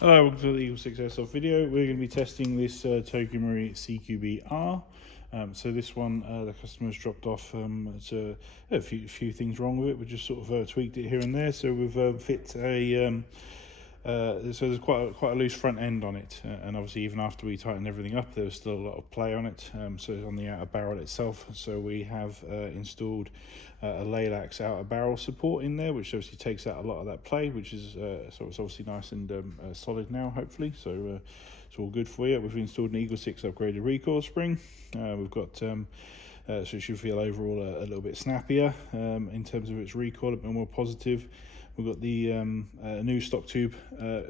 Hello, welcome to the Eagle 6 Airsoft video. We're going to be testing this TM M4 CQBR. So this one, the customer's dropped off. It's a few things wrong with it. We just sort of tweaked it here and there. So we've fit a so there's quite a loose front end on it, and obviously even after we tightened everything up, there was still a lot of play on it. So on the outer barrel itself, so we have installed a Laylax outer barrel support in there, which obviously takes out a lot of that play, which is so it's obviously nice and solid now, hopefully. So it's all good for you. We've installed an Eagle 6 upgraded recoil spring. We've got so it should feel overall a little bit snappier in terms of its recoil, a bit more positive. We've got the new stock tube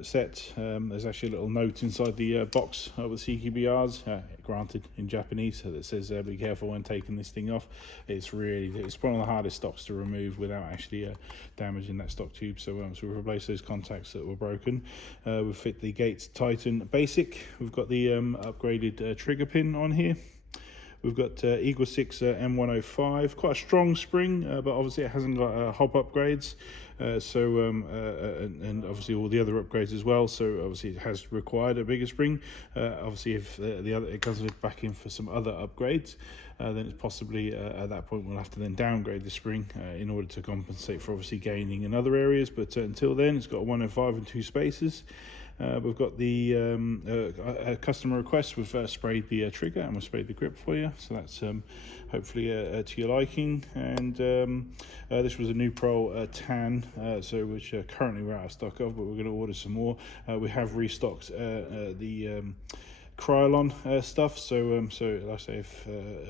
set. There's actually a little note inside the box of the CQBRs, granted in Japanese, that says be careful when taking this thing off. It's one of the hardest stocks to remove without actually damaging that stock tube. So we've replaced those contacts that were broken. We've fit the Gates Titan Basic. We've got the upgraded trigger pin on here. We've got Eagle 6 M105, quite a strong spring, but obviously it hasn't got hop upgrades, and obviously all the other upgrades as well. So obviously it has required a bigger spring. Obviously, if it comes back in for some other upgrades, then it's possibly at that point we'll have to then downgrade the spring in order to compensate for obviously gaining in other areas. But until then, it's got a 105 and 2 spaces. We've got the customer request. We've sprayed the trigger and we've sprayed the grip for you, so that's hopefully to your liking. And this was a new Pro tan, which currently we're out of stock of, but we're going to order some more. We have restocked the Krylon stuff, so like I say,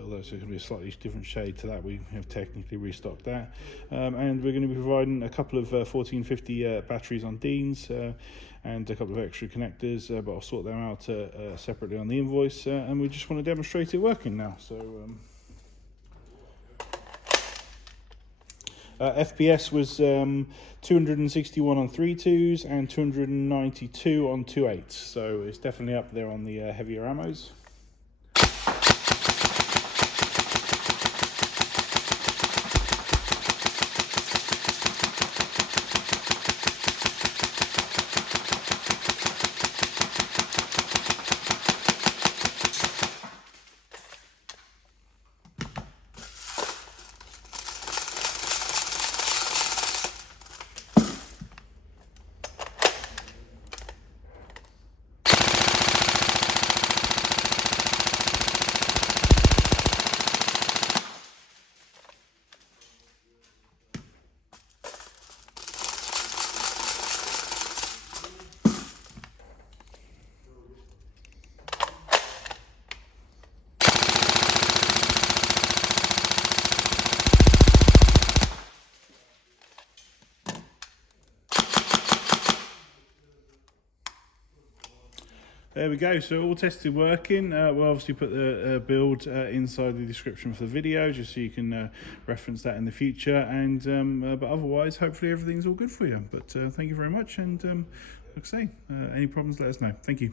although it's going to be a slightly different shade to that, we have technically restocked that. And we're going to be providing a couple of 1450 batteries on Deans, and a couple of extra connectors, but I'll sort them out separately on the invoice, and we just want to demonstrate it working now. So FPS was 261 on 3.2s and 292 on 2.8s, so it's definitely up there on the heavier ammos. There we go, so all tested working. We'll obviously put the build inside the description for the video, just so you can reference that in the future. And but otherwise, hopefully everything's all good for you. But thank you very much, and like I say, any problems, let us know. Thank you.